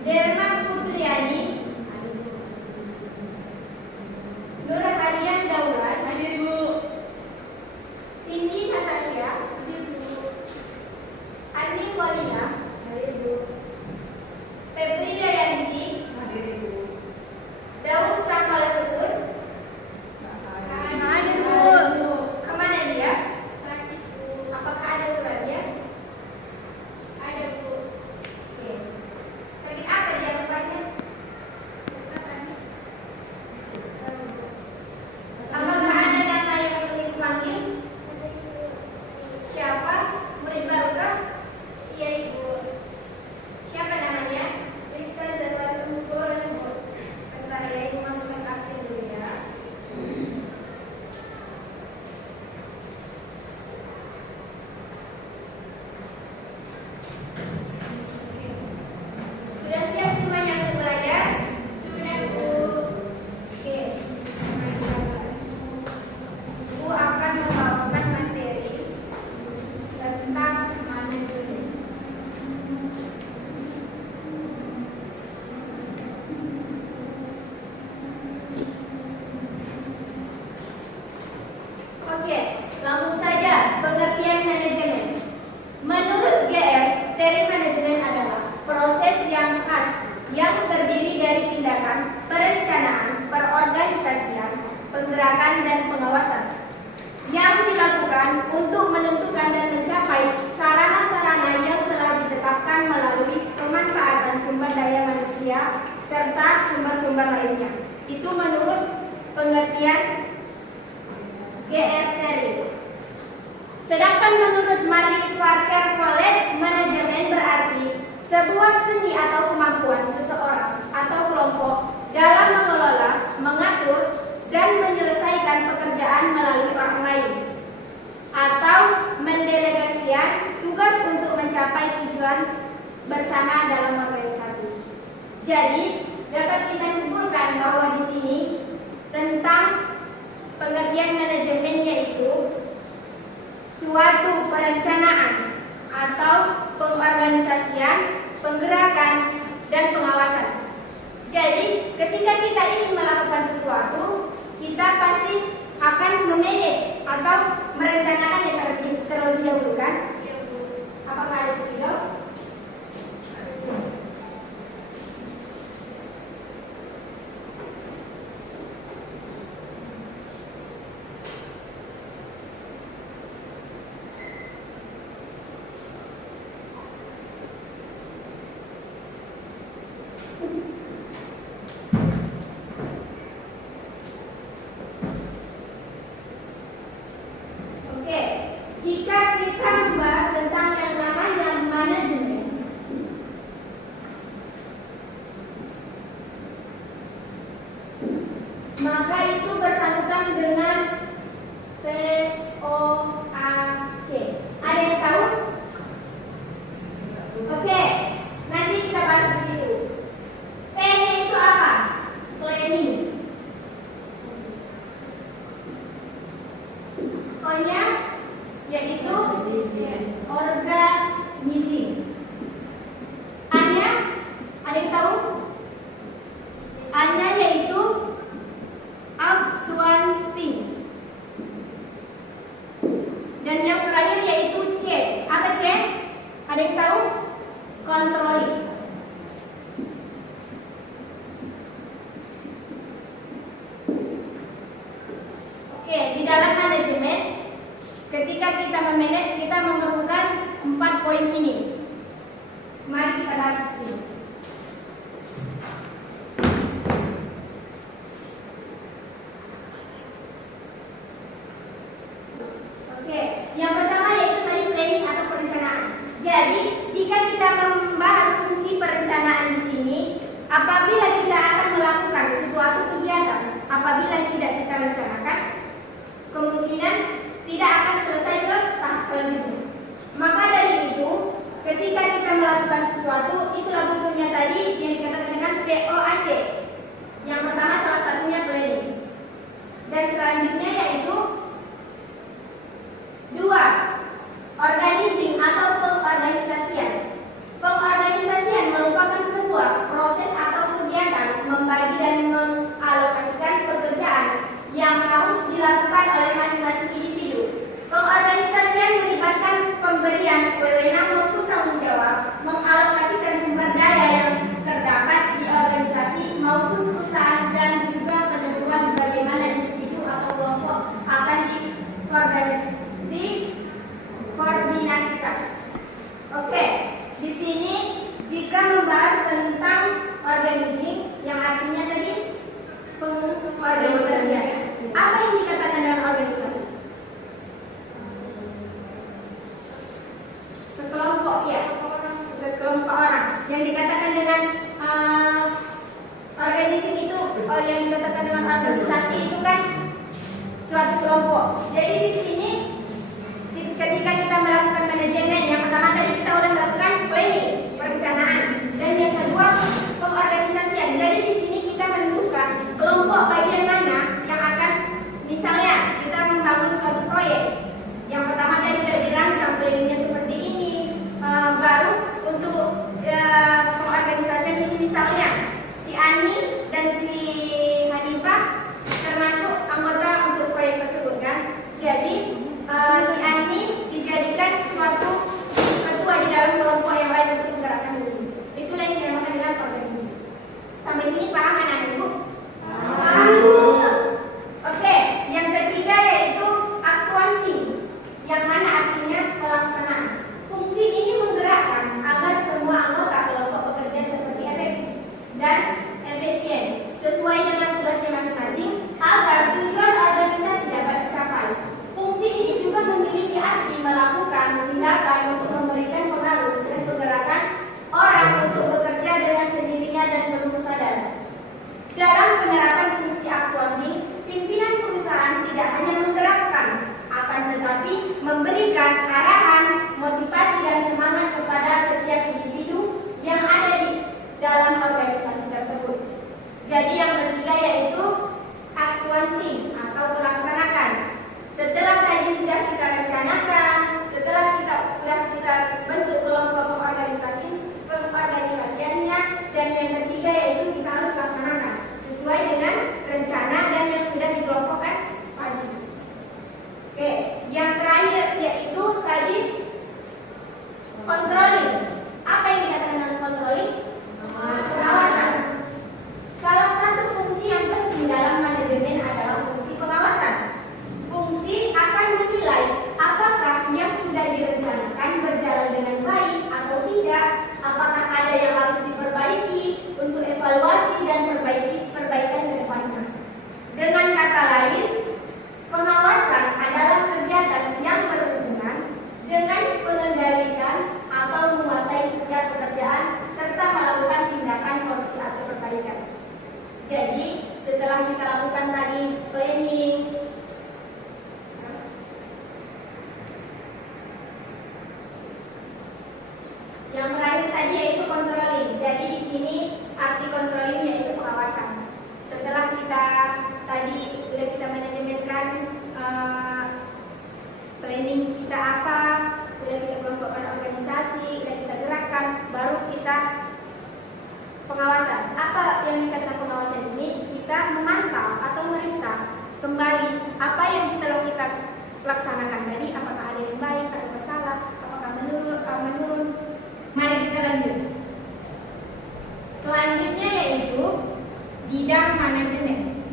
Derma Putriani, Nur Hadian Daulat, Hadir Bu. Cindy Natasha, Hadir Bu. Andi Polina, Hadir Bu. Febri Dayanti, Hadir Bu. Daud Sakala Sebut. Hadir Bu. Kemana dia? Sakit Bu. Apakah ada suratnya? Ada Bu. Oke. Sakit apa dia rupanya? Apakah ada nama yang perlu dipanggil? Siapa? Murid baru kah? Iya Ibu. Siapa namanya? Rizka Zarwatun Bu. Bentar ya, Ibu masukkan absen dulu ya. Sudah siap semuanya untuk belajar? Sudah Bu. Oke. Ibu akan membawakan materi tentang manajemen. Oke, langsung saja pengertian manajemen. Menurut GR, teori manajemen adalah proses yang khas yang terdiri dari tindakan, perencanaan, perorganisasian, penggerakan, dan pengawasan yang dilakukan untuk menentukan dan mencapai sarana-sarana yang telah ditetapkan melalui pemanfaatan sumber daya manusia serta sumber-sumber lainnya. Itu menurut pengertian GR teori. Sedangkan menurut Marie Parker Follett, manajemen berarti sebuah seni atau kemampuan seseorang atau kelompok dalam mengelola, mengatur, dan menyelesaikan pekerjaan melalui orang lain, atau mendelegasikan tugas untuk mencapai tujuan bersama dalam organisasi. Jadi, dapat kita simpulkan bahwa di sini tentang pengertian manajemen yaitu suatu perencanaan atau pengorganisasian, penggerakan, dan pengawasan. Jadi, ketika kita ingin melakukan sesuatu, kita pasti akan memanage atau merencanakannya terlebih dahulu kan? Iya Bu. Apakah ada spidol? Oke, jika kita membahas tentang yang namanya manajemen, maka itu bersangkutan dengan POAC. Ada yang tahu? Oke, nanti kita bahas di situ. P-nya itu apa? Planning. O-nya yaitu organizing. A-nya ada yang tahu? A-nya yaitu accounting. Dan yang terakhir yaitu C. Apa C? Ada yang tahu? Controlling. Oke, di dalam manajemen, ketika kita memanage, kita memerlukan 4 poin ini. Mari kita bahas di sini. Oke, yang pertama yaitu tadi planning atau perencanaan. Jadi, jika kita membahas fungsi perencanaan di sini, apabila kita akan melakukan sesuatu kegiatan, apabila tidak kita rencanakan, kemungkinan tidak akan selesai ke tahap selanjutnya. Maka dari itu, ketika kita melakukan sesuatu, itulah bentuknya tadi yang dikatakan dengan POAC. Yang pertama salah satunya planning. Dan selanjutnya yaitu 2. Organizing atau pengorganisasian. Pengorganisasian merupakan sebuah organisasi itu kan suatu kelompok. Jadi di sini ketika kita melakukan manajemen, yang pertama tadi kita udah melakukan planning, perencanaan, dan yang kedua pengorganisasian. Jadi di sini kita menentukan kelompok bagian mana yang akan, misalnya kita membangun suatu proyek. Yang pertama tadi udah dirancang planningnya seperti ini, baru untuk pengorganisasian ini misalnya si Ani dan si Hanifah termasuk anggota untuk proyek tersebut kan. Jadi si Ani dijadikan suatu ketua di dalam kelompok yang lain untuk menggerakkan ini. Itulah yang dinamakan dengan organisasi. Sampai sini paham anak ibu? Paham. Oke, yang ketiga yaitu accounting, yang mana artinya pelaksanaan. Fungsi ini menggerakkan agar semua anggota kelompok bekerja seperti efektif dan efisien sesuai dengan tugasnya masing-masing agar tujuan organisasi dapat tercapai. Fungsi ini juga memiliki arti melakukan tindakan untuk memberikan pengaruh dan pergerakan orang untuk bekerja dengan sendirinya dan penuh kesadaran. Dalam penerapan fungsi accounting, pimpinan perusahaan tidak hanya menggerakkan, akan tetapi memberikan arahan, motivasi dan semangat kepada setiap individu yang ada di dalam organisasi tersebut. Jadi yang ketiga yaitu accounting atau melaksanakan. Setelah tadi sudah kita rencanakan, setelah kita bentuk kelompok pengorganisasiannya, dan yang ketiga yaitu kita harus laksanakan sesuai dengan rencana dan yang sudah dikelompokkan tadi. Oke, yang terakhir yaitu tadi controlling. Apa yang dikatakan dengan controlling? Pengawasan. Salah satu fungsi yang penting dalam manajemen adalah fungsi pengawasan. Fungsi akan menilai apakah yang sudah direncanakan berjalan dengan baik atau tidak, apakah ada yang harus diperbaiki untuk evaluasi dan perbaikan ke depannya. Dengan kata lain, pengawasan adalah kegiatan yang berhubungan dengan mengendalikan atau menguasai setiap pekerjaan serta melakukan tindakan koreksi atau perbaikan. Jadi, setelah kita lakukan tadi planning, yang terakhir tadi yaitu controlling. Jadi di sini arti controlling yaitu pengawasan. Setelah kita tadi sudah kita manajemenkan planning kita apa, sudah kita kelompokkan organisasi, sudah kita gerakkan, baru kita pengawasan. Apa yang dikatakan pengawasan ini? Kita memantau atau meriksa kembali apa yang kita laksanakan tadi, apakah ada yang baik, ada yang salah, apakah menurun. Mari kita lanjut. Selanjutnya yaitu bidang manajemen.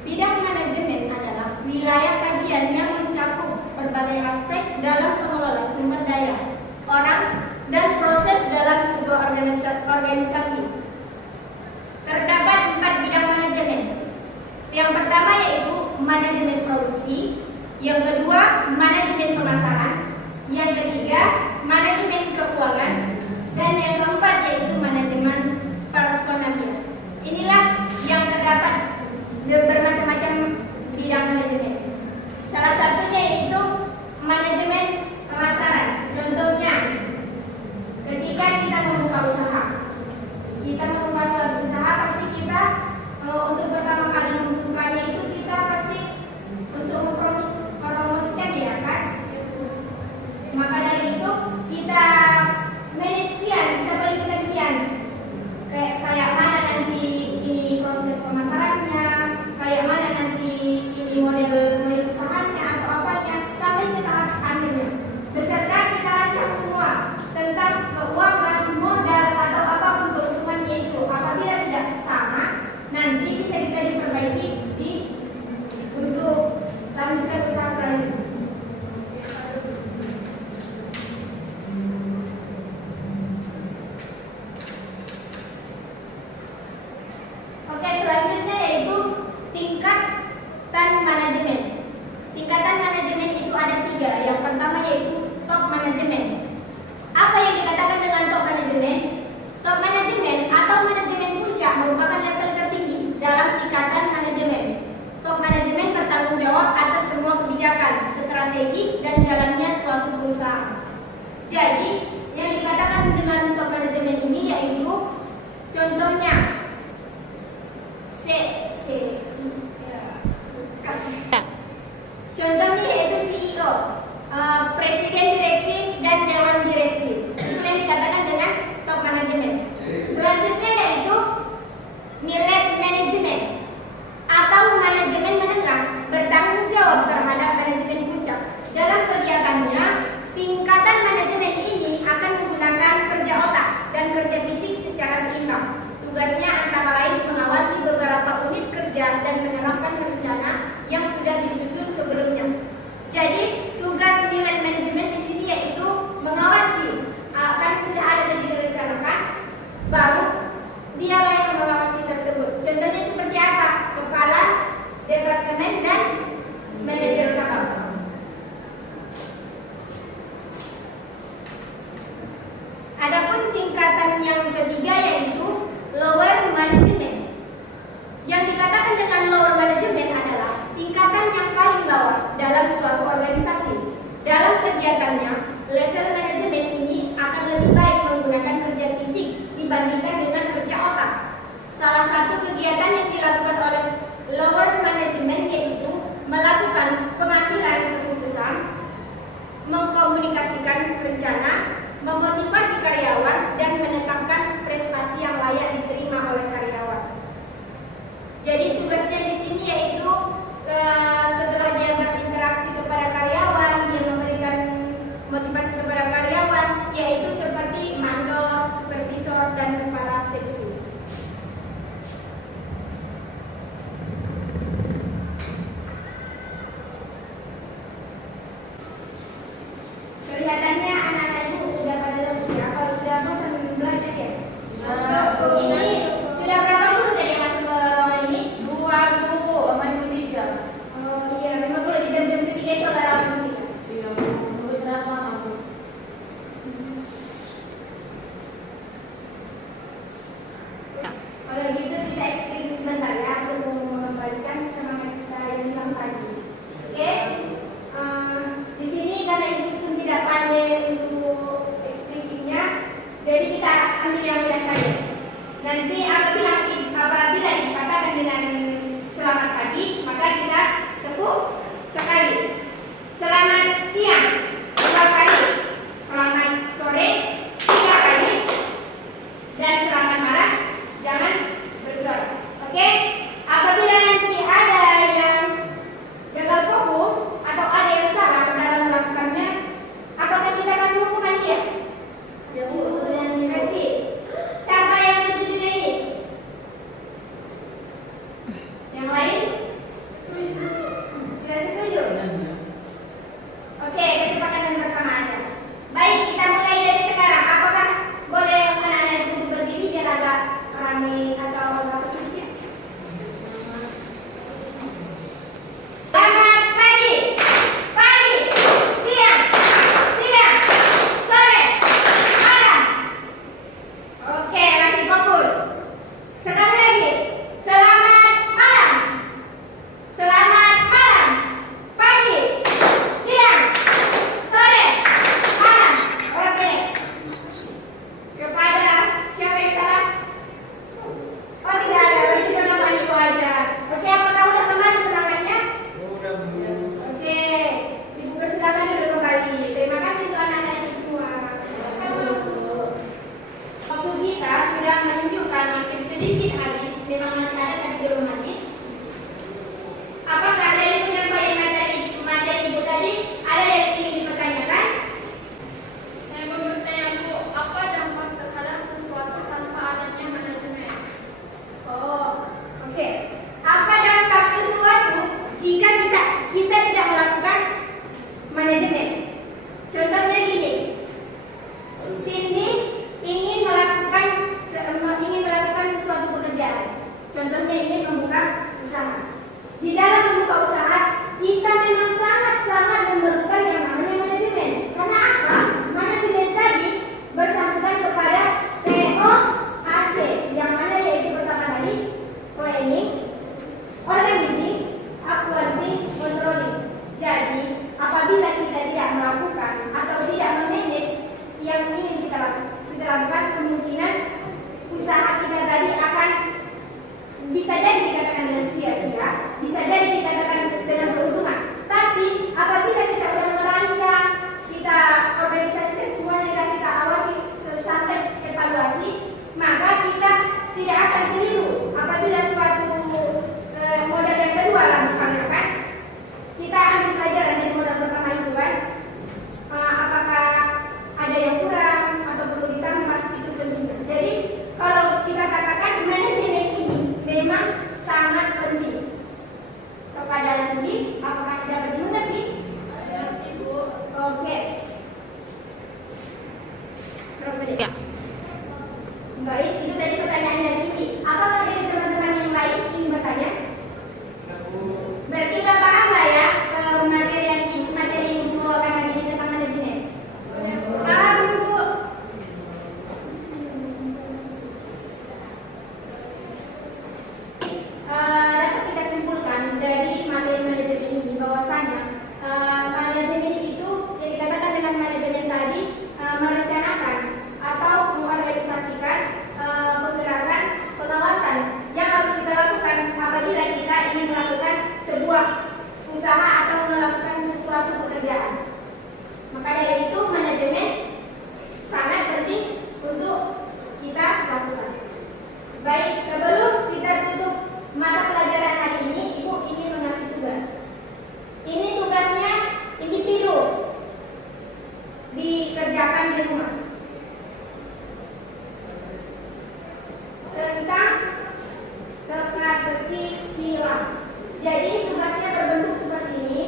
Bidang manajemen adalah wilayah kajian yang mencakup berbagai aspek dalam pengelola sumber daya orang dan proses dalam sebuah organisasi. Terdapat 4 bidang manajemen. Yang pertama yaitu manajemen produksi, yang kedua manajemen pemasaran, yang ketiga manajemen keuangan, dan yang keempat yaitu manajemen personalia. Inilah yang terdapat bermacam-macam bidang manajemen. Salah satunya yaitu manajemen pemasaran. Contohnya, ketika kita membuka usaha, suatu usaha pasti kita untuk pertama kali membukanya itu kita pasti untuk mempromosikan ya kan. Maka dari itu kita manajer cabang. Adapun tingkatan yang ketiga yaitu lower management. Yang dikatakan dengan lower management adalah tingkatan yang paling bawah dalam suatu organisasi. Dalam kegiatannya, level manajemen ini akan lebih baik menggunakan kerja fisik dibandingkan dengan kerja otak. Salah satu kegiatan yang dilakukan oleh lower management yaitu melakukan pengambilan keputusan, mengkomunikasikan rencana, memotivasi karyawan, dan menetapkan prestasi yang layak diterima oleh karyawan. Jadi tugasnya di sini yaitu setelah dia berinteraksi kepada karyawan, dia memberikan motivasi kepada karyawan, yaitu seperti mandor, supervisor, dan kepala seksi. Kelihatannya anak-anak ibu sudah pada lebih apa sudah bosan belajar ya? Ini sudah berapa guru tadi yang masuk ke ruangan ini? 2 Bu, sama Ibu 3. Oh iya, memang kalau di jam-jam ketiga itu agak rawan sih. Iya, Bu. Tunggu sama aku. Kalau gitu kita ekstrim sebentar ya untuk mengembalikan semangat kita yang hilang tadi. Oke? Di sini karena ibu pun tidak pandai untuk ekstrimnya, jadi kita ambil yang biasa saja. Nanti apabila dikatakan dengan selamat pagi, maka kita tepuk sekali. Selamat siang 2 kali. Selamat sore 3 kali. Dan selamat malam jangan bersuara. Oke? Apabila nanti ada yang gagal fokus atau ada yang salah dalam melakukannya, apakah kita kasih hukuman dia? Ya, Bu. Kasih. Siapa yang setuju dengan ini? Yang lain? Sudah setuju? Oke, kesepakatan bersama aja. Baik, kita mulai dari sekarang. Apakah boleh anak-anak itu berdiri biar agak ramai atau agak sedikit? Selamat pagi, pagi, siang, siang, sore, malam. Oke, masih fokus. Sekali lagi, selamat malam, selamat malam, pagi, siang, sore, malam. Oke. Kepada siapa yang salah? Oh tidak ada, berarti nama itu aja. Oke, apakah udah kembali semangatnya? Udah, Bu. Oke, ibu persilakan dulu kembali. Terima kasih untuk anak-anak itu semua. Waktu kita sudah menunjukkan hampir sedikit habis, memang masih ada tapi belum habis. Apakah dari penyampaian materi ibu tadi ada yang ingin dipertanyakan? Saya mau bertanya, Bu, apa dampak terhadap sesuatu tanpa adanya manajemen? Oh, oke. Apa dampak sesuatu jika kita tidak melakukan manajemen? Contohnya gini, Cindy ingin melakukan sesuatu pekerjaan. Contohnya ingin membuka usaha. Di dalam membuka usaha, kita memang sangat-sangat memerlukan yang namanya manajemen. Karena apa? Manajemen tadi bersangkutan kepada POAC, yang mana yaitu pertama tadi planning, organizing, accounting, controlling. Jadi, apabila kita tidak melakukan atau tidak memanage yang ingin kita lakukan, kemungkinan usaha kita tadi akan bisa jadi dikatakan dengan sia-sia, bisa jadi dikatakan dengan keuntungan. Tapi apabila kita sudah merancang, kita organisasikan semuanya dan kita awasi sampai evaluasi, maka kita tidak akan keliru. Apabila suatu modal yang kedua lah misalnya kan, kita ambil pelajaran dari modal pertama itu kan, apakah ada yang kurang atau perlu ditambah, itu penting. Jadi kalau kita katakan manajemen ini memang sangat penting. Kepada Cindy, apakah dapat dimengerti? Ibu. Oke. Ya. Baik, itu tadi pertanyaan dari Cindy. Apakah dari teman-teman yang Jadi tugasnya berbentuk seperti ini.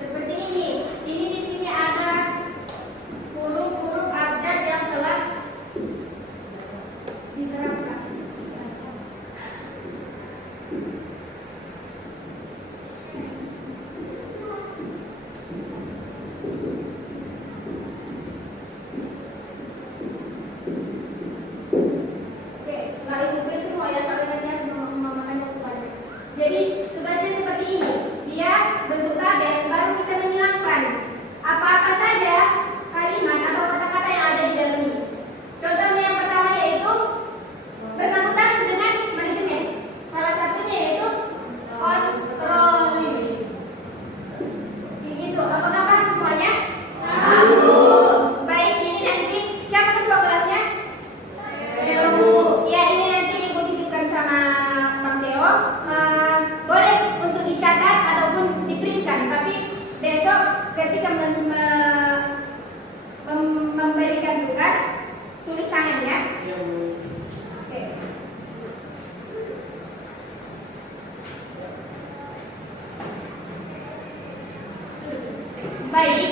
Seperti ini. Ini di sini ada huruf-huruf abjad yang telah diterapkan. Oke, nggak ikutin semua ya, soalnya nanti aku memakannya kepada. Jadi tugasnya seperti ini. Dia bentuk tabel, baru kita menghilangkan apa-apa saja kalimat atau kata-kata yang ada di dalam ini. Contohnya yang pertama yaitu bersangkutan dengan manajemen. Salah satunya yaitu controlling. Begitu. Apakah paham semuanya? Baik, ini nanti siapa ketua kelasnya? Ya, ini nanti ibu titipkan sama Bang Teo. Boleh untuk dicatat ataupun diprintkan, tapi besok ketika memberikan tugas tulis tangan ya. Oke. Baik.